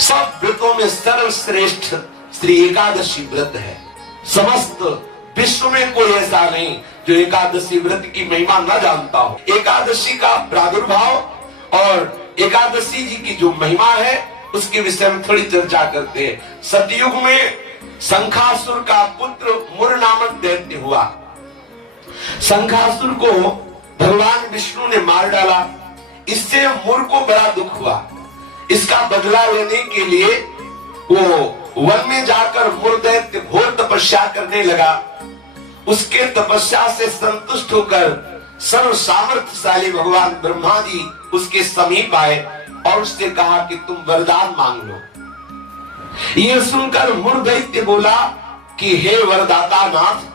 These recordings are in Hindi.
सब व्रतों में सर्वश्रेष्ठ श्री एकादशी व्रत है। समस्त विश्व में कोई ऐसा नहीं जो एकादशी व्रत की महिमा न जानता हो। एकादशी का प्रादुर्भाव और एकादशी जी की जो महिमा है उसके विषय में थोड़ी चर्चा करते हैं। सतयुग में शंखासुर का पुत्र मुर नामक दैत्य हुआ। शंखासुर को भगवान विष्णु ने मार डाला। इससे मुर को बड़ा दुख हुआ। इसका बदला लेने के लिए वो वन में जाकर मुर दैत्य घोर तपस्या करने लगा। उसके तपस्या से संतुष्ट होकर सर्व सामर्थ्यशाली भगवान ब्रह्मा जी उसके समीप आए और उससे कहा कि तुम वरदान मांग लो। ये सुनकर मुर दैत्य बोला कि हे वरदाता नाथ,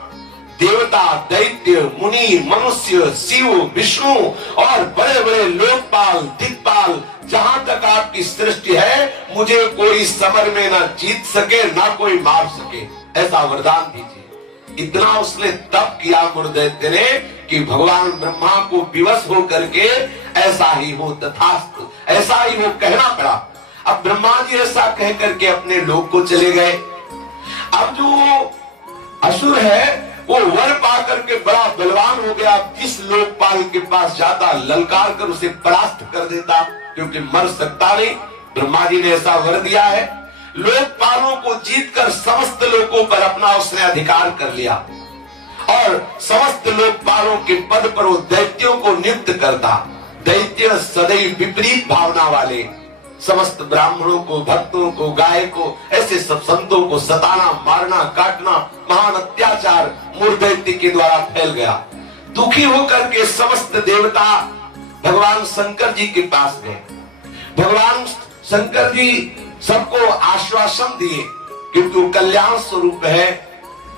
देवता, दैत्य, मुनि, मनुष्य, शिव, विष्णु और बड़े बड़े लोकपाल, दिक्पाल, जहां तक आपकी सृष्टि है, मुझे कोई समर में ना जीत सके ना कोई मार सके, ऐसा वरदान दीजिए। इतना उसने तप किया मुर दैत्य ने कि भगवान ब्रह्मा को विवश होकर के ऐसा ही हो तथास्तु, ऐसा ही हो कहना पड़ा। अब ब्रह्मा जी ऐसा कह करके अपने लोक को चले गए। अब जो असुर है वो वर पा करके बड़ा बलवान हो गया। जिस लोकपाल के पास जाता ललकार कर उसे परास्त कर देता, क्योंकि मर सकता नहीं। ब्रह्मा जी ने ऐसा वर दिया है। लोकपालों को जीतकर समस्त लोकों पर अपना उसने अधिकार कर लिया और समस्त लोकपालों के पद पर वो दैत्यों को नियुक्त करता। दैत्य सदैव विपरीत भावना वाले समस्त ब्राह्मणों को, भक्तों को, गाय को, ऐसे सब संतों को सताना, मारना, काटना, महान अत्याचार मुर दैत्य के द्वारा फैल गया। दुखी होकर के समस्त देवता भगवान शंकर जी के पास गए। भगवान शंकर जी सबको आश्वासन दिए, क्योंकि वो कल्याण स्वरूप है।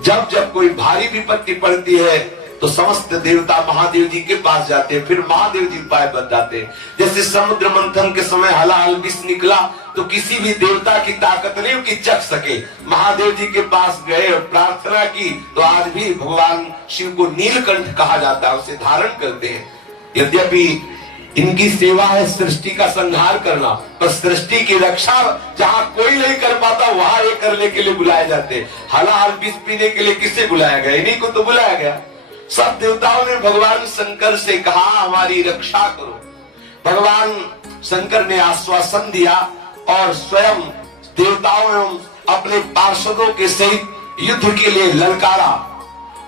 जब जब कोई भारी विपत्ति पड़ती है तो समस्त देवता महादेव जी के पास जाते हैं, फिर महादेव जी उपाय बताते हैं। जैसे समुद्र मंथन के समय हलाहल विष निकला तो किसी भी देवता की ताकत नहीं कि चख सके। महादेव जी के पास गए और प्रार्थना की तो आज भी भगवान शिव को नीलकंठ कहा जाता है, उसे धारण करते हैं। यद्यपि इनकी सेवा है सृष्टि का संहार करना, पर सृष्टि की रक्षा जहाँ कोई नहीं कर पाता वहां ये करने के लिए बुलाए जाते। हलाहल विष पीने के लिए किसे बुलाया गया? इन्हीं को तो बुलाया गया। सब देवताओं ने भगवान शंकर से कहा हमारी रक्षा करो। भगवान शंकर ने आश्वासन दिया और स्वयं देवताओं एवं अपने पार्षदों के सहित युद्ध के लिए ललकारा।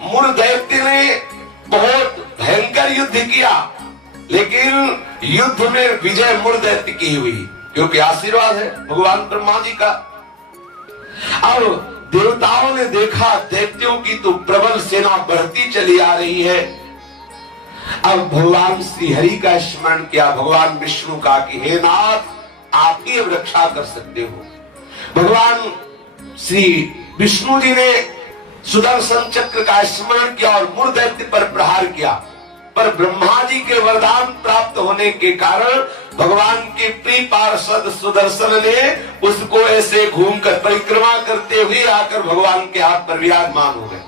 मुर दैत्य ने बहुत भयंकर युद्ध किया, लेकिन युद्ध में विजय मुर दैत्य की हुई, क्योंकि आशीर्वाद है भगवान ब्रह्मा जी का। अब देवताओं ने देखा दैत्यों की तो प्रबल सेना बढ़ती चली आ रही है। अब भगवान श्री हरि का स्मरण किया, भगवान विष्णु का कि हे नाथ आप ही अब रक्षा कर सकते हो। भगवान श्री विष्णु जी ने सुदर्शन चक्र का स्मरण किया और मुर दैत्य पर प्रहार किया, पर ब्रह्मा जी के वरदान प्राप्त होने के कारण भगवान के प्रिय पार्षद सुदर्शन ने उसको ऐसे घूमकर परिक्रमा करते हुए आकर भगवान के हाथ पर विराजमान हो गए,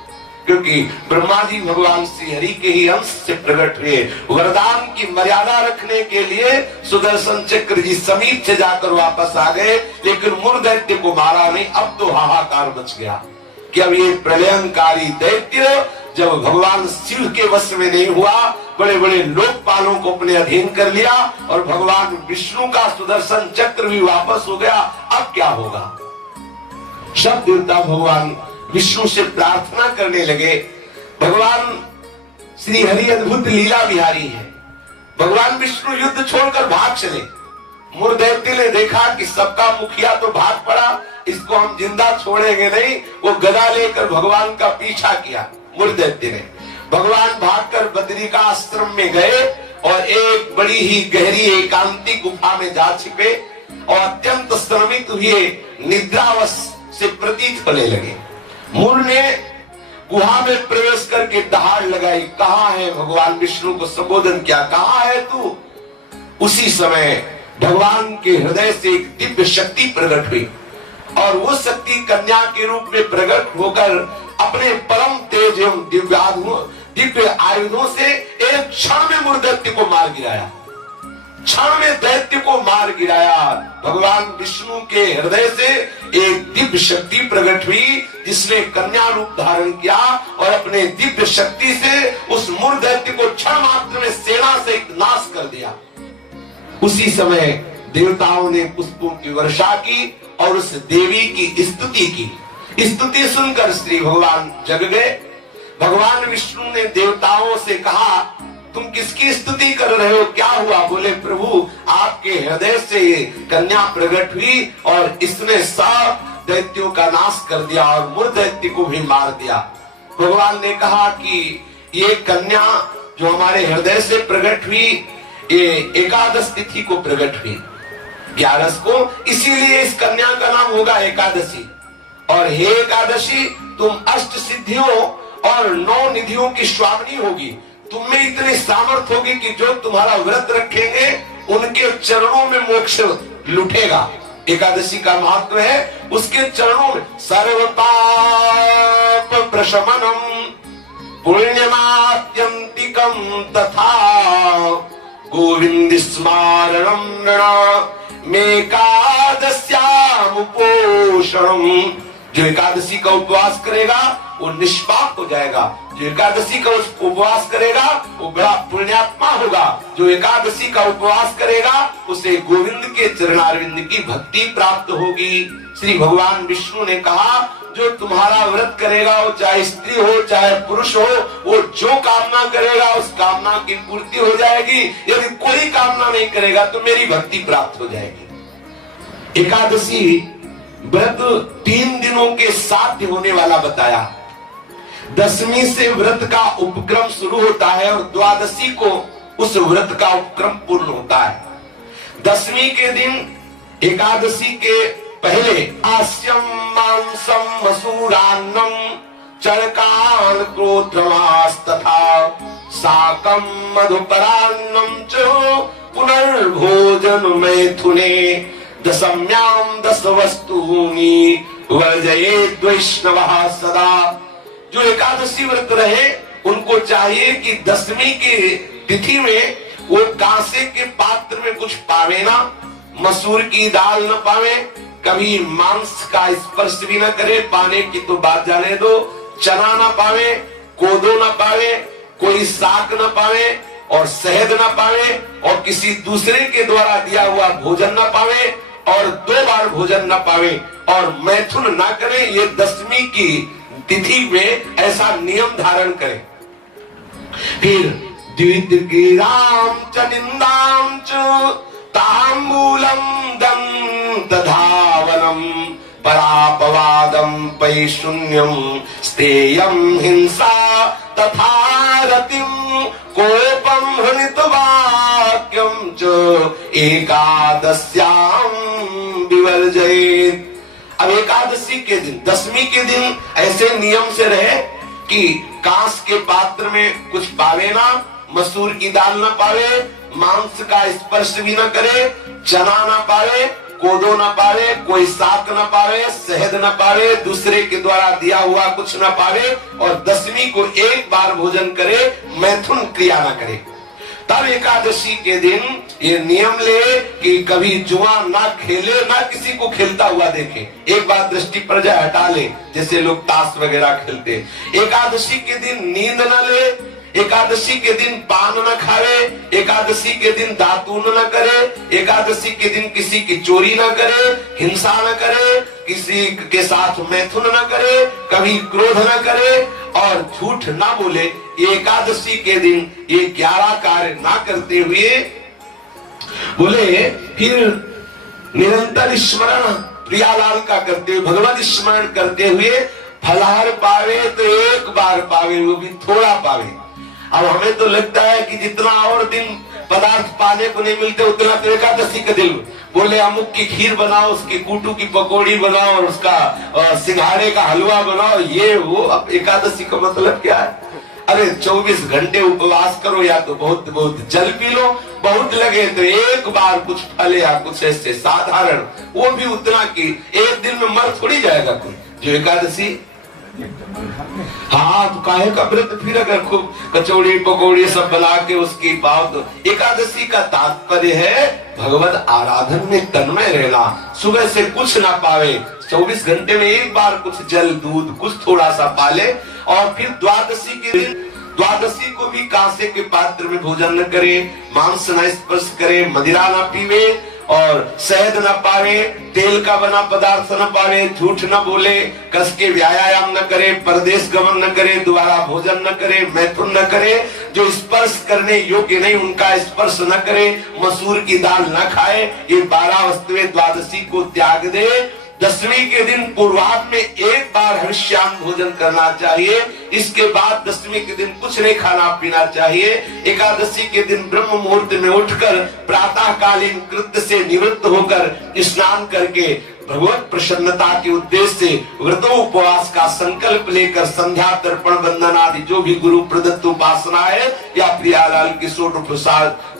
क्योंकि ब्रह्मा जी भगवान श्री हरि के ही अंश से प्रकट हुए। वरदान की मर्यादा रखने के लिए सुदर्शन चक्र जी समीप से जाकर वापस आ गए, लेकिन मुर दैत्य को मारा नहीं। अब तो हाहाकार मच गया कि अब ये प्रलयंकारी दैत्य जब भगवान शिव के वश में नहीं हुआ, बड़े बड़े लोकपालों को अपने अधीन कर लिया और भगवान विष्णु का सुदर्शन चक्र भी वापस हो गया। अब क्या होगा? सब देवता भगवान विष्णु से प्रार्थना करने लगे। भगवान श्री हरि अद्भुत लीला बिहारी है। भगवान विष्णु युद्ध छोड़कर भाग चले। मुर दैत्य ने देखा कि सबका मुखिया तो भाग पड़ा, इसको हम जिंदा छोड़ेंगे नहीं। वो गदा लेकर भगवान का पीछा किया। मुर दैत्य ने भगवान भागकर बद्री का आश्रम में गए और एक बड़ी ही गहरी एकांतिक गुफा में जा छिपे और अत्यंत श्रमित हुए निद्रावश से प्रतीत होने लगे। मुर ने गुहा में प्रवेश करके दहाड़ लगाई, कहाँ है? भगवान विष्णु को संबोधन किया, कहाँ है तू? उसी समय भगवान के हृदय से एक दिव्य शक्ति प्रकट हुई और वो शक्ति कन्या के रूप में प्रकट होकर अपने परम तेज एवं दिव्य आयुधों से एक क्षण में मुर दैत्य को मार गिराया। क्षण में दैत्य को मार गिराया। भगवान विष्णु के हृदय से एक दिव्य शक्ति प्रकट हुई, जिसने कन्या रूप धारण किया और अपने दिव्य शक्ति से उस मूर दैत्य को क्षण मात्र में सेना से नाश कर दिया। उसी समय देवताओं ने पुष्पों की वर्षा की और उस देवी की स्तुति की। स्तुति सुनकर श्री भगवान जग गए। भगवान विष्णु ने देवताओं से कहा, तुम किसकी स्तुति कर रहे हो, क्या हुआ? बोले, प्रभु आपके हृदय से ये कन्या प्रकट हुई और इसने सब दैत्यों का नाश कर दिया और मूर दैत्य को भी मार दिया। भगवान ने कहा कि ये कन्या जो हमारे हृदय से प्रकट हुई, ये एकादश तिथि को प्रकट हुई, 11 को, इसीलिए इस कन्या का नाम होगा एकादशी। और हे एकादशी, तुम अष्ट सिद्धियों और 9 निधियों की स्वामिनी होगी। तुम में इतनी सामर्थ्य होगी कि जो तुम्हारा व्रत रखेंगे उनके चरणों में मोक्ष लुटेगा। एकादशी का महत्व है उसके चरणों में सर्वपाप प्रशमनम पुण्यमात्यंतिकम तथा गोविंद स्मारणम मेकादस्याम पोषणम। जो एकादशी का उपवास करेगा वो निष्पाप हो जाएगा। जो एकादशी का उपवास करेगा वो बड़ा पुण्यात्मा होगा। जो एकादशी का उपवास करेगा उसे गोविंद के चरणारविंद की भक्ति प्राप्त होगी। श्री भगवान विष्णु ने कहा, जो तुम्हारा व्रत करेगा, वो चाहे स्त्री हो चाहे पुरुष हो, वो जो कामना करेगा उस कामना की पूर्ति हो जाएगी। यदि कोई कामना नहीं करेगा तो मेरी भक्ति प्राप्त हो जाएगी। एकादशी व्रत 3 दिनों के साध्य होने वाला बताया। 10वीं से व्रत का उपक्रम शुरू होता है और 12वीं को उस व्रत का उपक्रम पूर्ण होता है। 10वीं के दिन एकादशी के पहले आस्यम मांसम मसूरान्नम चरकान क्रोधमास तथा साकम मधुपरान्नम च पुनर्भोजन मैथुने दशम्याम 10 वस्तूनि वर्जयेत् वैष्णवः सदा। जो एकादशी व्रत रहे उनको चाहिए कि 10वीं की तिथि में वो कांसे के पात्र में कुछ पावे ना, मसूर की दाल न पावे, कभी मांस का स्पर्श भी न करे, पाने की तो बात जाने दो, चना न पावे, कोदो न पावे, कोई साग न पावे और शहद न पावे और किसी दूसरे के द्वारा दिया हुआ भोजन न पावे और 2 बार भोजन न पावे और मैथुन न करे। ये 10वीं की तिथि में ऐसा नियम धारण करें। फिर द्वितीयाम च निंदाम च तांबूलम दंत धावनम परापवादम पैशून्यम स्तेयम हिंसा तथा रतिम कोपम हृणित वाक्यम च एकादश्याम विवर्जयेत्। अब एकादशी के दिन 10वीं के दिन ऐसे नियम से रहे कि कांस के पात्र में कुछ पावे ना, मसूर की दाल न पावे, मांस का स्पर्श भी न करे, चना न पावे, कोदो न पावे, कोई साग न पावे, शहद न पावे, दूसरे के द्वारा दिया हुआ कुछ न पावे और 10वीं को 1 बार भोजन करे, मैथुन क्रिया न करे। तब एकादशी के दिन ये नियम ले कि कभी जुआ ना खेले, ना किसी को खेलता हुआ देखे। एक बार दृष्टि पर जाए हटा ले, जैसे लोग ताश वगैरह खेलते। एकादशी के दिन नींद न ले, एकादशी के दिन पान न खावे, एकादशी के दिन दातून न करे, एकादशी के दिन किसी की चोरी न करे, हिंसा न करे, किसी के साथ मैथुन न करे, कभी क्रोध न करे और झूठ ना बोले। एकादशी के दिन ये 11 कार्य ना करते हुए बोले, फिर निरंतर स्मरण प्रियालाल का करते हुए, भगवत स्मरण करते हुए फलाहार पावे तो 1 बार पावे, वो भी थोड़ा पावे। अब हमें तो लगता है कि जितना और दिन पदार्थ पाने को नहीं मिलते उतना तो एकादशी का दिन। बोले अमुक की खीर बनाओ, उसकी कूटू की पकौड़ी बनाओ और उसका सिंघाड़े का हलवा बनाओ, ये वो। अब एकादशी का मतलब क्या है? अरे 24 घंटे उपवास करो या तो बहुत बहुत जल पी लो, बहुत लगे तो 1 बार कुछ फल या कुछ ऐसे साधारण, वो भी उतना कि 1 दिन में मर थोड़ी जाएगा कोई। जो एकादशी हाँ, तो काहे का व्रत फिर, अगर खूब कचौड़ी पकौड़ी सब बना के उसकी पाव। तो एकादशी का तात्पर्य है भगवत आराधन में तन्मय रहना। सुबह से कुछ ना पावे, 24 घंटे में एक बार कुछ जल दूध कुछ थोड़ा सा पाले, और फिर द्वादशी के दिन, द्वादशी को भी कांसे के पात्र में भोजन न करे, मांस न स्पर्श करे, मदिरा न पीवे और शहद न पावे, तेल का बना पदार्थ न पावे, झूठ न बोले, कस के व्यायाम न करे, परदेश गमन न करे, दोबारा भोजन न करे, मैथुन न करे, जो स्पर्श करने योग्य नहीं उनका स्पर्श न करे, मसूर की दाल न खाए। ये 12 वस्तुएं द्वादशी को त्याग दे। दसवीं के दिन पूर्वाह्न में एक बार हविष्यान्न भोजन करना चाहिए। इसके बाद दसवीं के दिन कुछ नहीं खाना पीना चाहिए। एकादशी के दिन ब्रह्म मुहूर्त में उठकर प्रातःकालीन कृत्य से निवृत्त होकर स्नान करके भगवत प्रसन्नता के उद्देश्य से व्रतोपवास का संकल्प लेकर संध्या तर्पण वंदन आदि जो भी गुरु प्रदत्त उपासना है या प्रियालाल की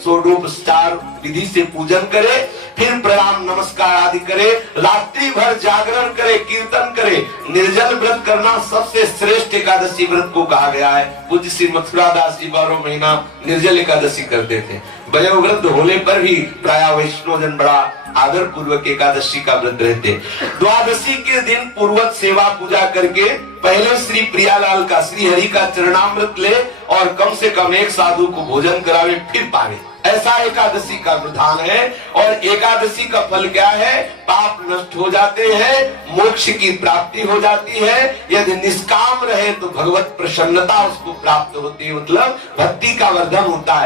षोडोपचार विधि से पूजन करे, फिर प्रणाम नमस्कार आदि करे, रात्रि भर जागरण करे, कीर्तन करे। निर्जल व्रत करना सबसे श्रेष्ठ एकादशी व्रत को कहा गया है। पूज्य श्री मथुरा दास जी 12 महीना निर्जल एकादशी करते थे। वयोवृद्ध होने पर भी प्राय वैष्णव जन बड़ा आदर पूर्वक एकादशी का व्रत रहते। द्वादशी के दिन पूर्वत सेवा पूजा करके पहले श्री प्रियालाल का, श्री हरि का चरणामृत ले और कम से कम एक साधु को भोजन करावे, फिर पावे। ऐसा एकादशी का विधान है। और एकादशी का फल क्या है? पाप नष्ट हो जाते हैं, मोक्ष की प्राप्ति हो जाती है। यदि निष्काम रहे तो भगवत प्रसन्नता उसको प्राप्त होती है, मतलब भक्ति का वर्धन होता है।